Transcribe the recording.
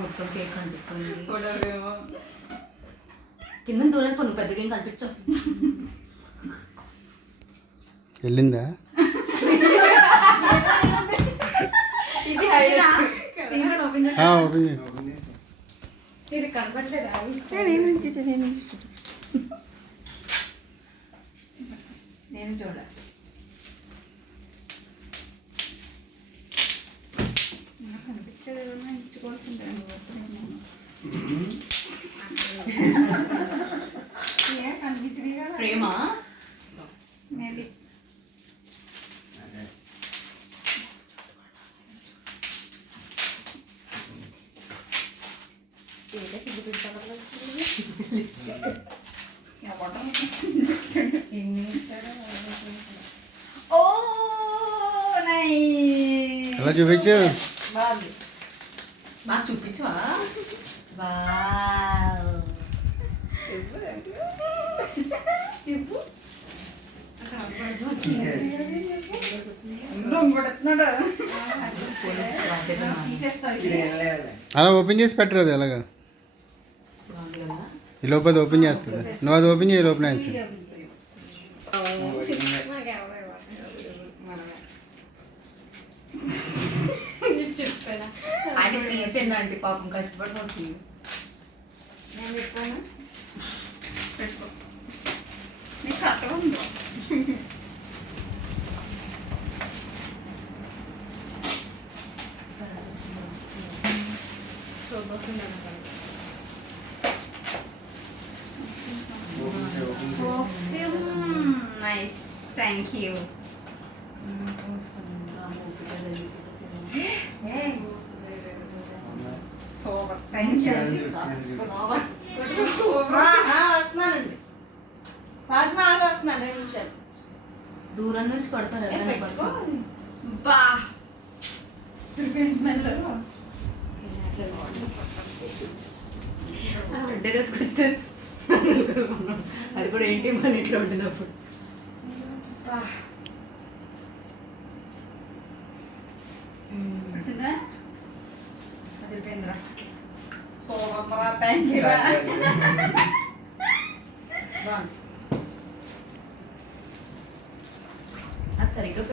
మొత్తం కేక్ కనిపిస్తుంది కింద దూరం నువ్వు పెద్దగా ఏం కనిపించవు. వెళ్ళిందా ఇది ఇది కనపట్లేదా నేను చూడ కనిపించేది ప్రేమ మేబీ ఎలా చూపించు బాగా చూపించవా అలా ఓపెన్ చేసి పెట్టరు అది ఎలాగా ఈ లోపల ఓపెన్ చేస్తుంది నువ్వు అది ఓపెన్ చేయ లోపల అది తీసేనండి పాపం కష్టపడి నేను చెప్పాను పెట్టుకో నీకు కట్టం ఉందో నైస్ థ్యాంక్ యూ వస్తున్నానండి దూరం నుంచి కొడతారు అంటే రోజు కూర్చొని అది కూడా ఏంటి మన ఇంట్లో ఉండినప్పుడు సరిగ్గా